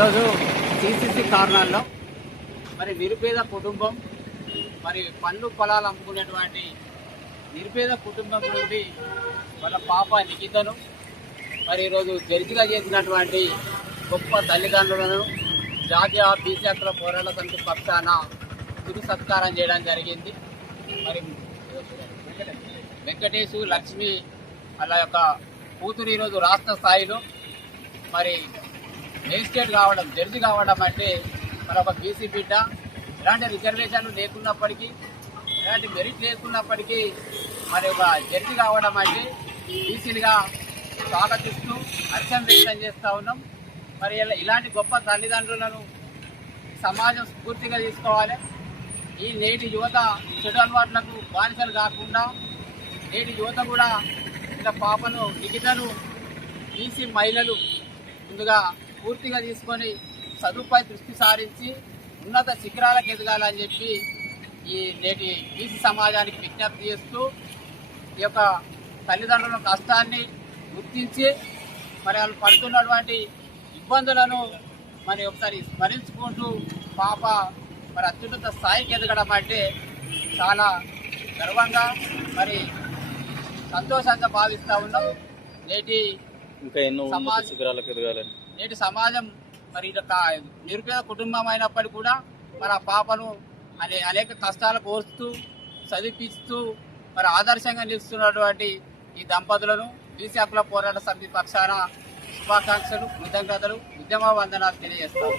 ఈరోజు సిసిసి కారణాల్లో మరి నిరుపేద కుటుంబం మరి పండ్లు పొలాలు అమ్ముకునేటువంటి నిరుపేద కుటుంబం నుండి వాళ్ళ పాప నిఖితను మరి ఈరోజు జడ్జిగా చేసినటువంటి గొప్ప తల్లిదండ్రులను జాతీయ బీసీ హక్కుల పోరాట సమితి పక్షాన తుది సత్కారం చేయడం జరిగింది. మరి వెంకటేశు లక్ష్మి వాళ్ళ యొక్క కూతురు ఈరోజు రాష్ట్ర స్థాయిలో మరి మేజిస్ట్రేట్ కావడం, జడ్జి కావడం అంటే మన ఒక బీసీ బిడ్డ ఎలాంటి రిజర్వేషన్లు లేకున్నప్పటికీ, ఎలాంటి మెరిట్ లేకున్నప్పటికీ మరి ఒక జడ్జి కావడం అంటే బీసీలుగా స్వాగతిస్తూ హర్షం వ్యక్తం చేస్తూ ఉన్నాం. మరి ఇలాంటి గొప్ప తల్లిదండ్రులను సమాజం స్ఫూర్తిగా తీసుకోవాలి. ఈ నేటి యువత చెడు అలవాట్లకు బానిసలు కాకుండా నేటి యువత కూడా ఇలా పాపను నిఖితను బీసీ మహిళలు ముందుగా పూర్తిగా తీసుకొని చదువుపై దృష్టి సారించి ఉన్నత శిఖరాలకు ఎదగాలని చెప్పి ఈ నేటి బీసీ సమాజానికి విజ్ఞప్తి చేస్తూ ఈ యొక్క తల్లిదండ్రుల కష్టాన్ని గుర్తించి మరి వాళ్ళు పడుతున్నటువంటి ఇబ్బందులను మరి ఒకసారి స్మరించుకుంటూ పాప మరి అత్యున్నత స్థాయికి ఎదగడం అంటే చాలా గర్వంగా మరి సంతోషంగా భావిస్తూ ఉన్నాం. నేటి సమాజం మరి నిరుపేద కుటుంబం అయినప్పటికీ కూడా మరి ఆ పాపను అనేక కష్టాలు కోరుస్తూ చదివిస్తూ మరి ఆదర్శంగా నిలుస్తున్నటువంటి ఈ దంపతులను బీసీ హక్కుల పోరాట సమితి పక్షాన శుభాకాంక్షలు, కృతజ్ఞతలు, ఉద్యమ వందనాలు తెలియజేస్తాం.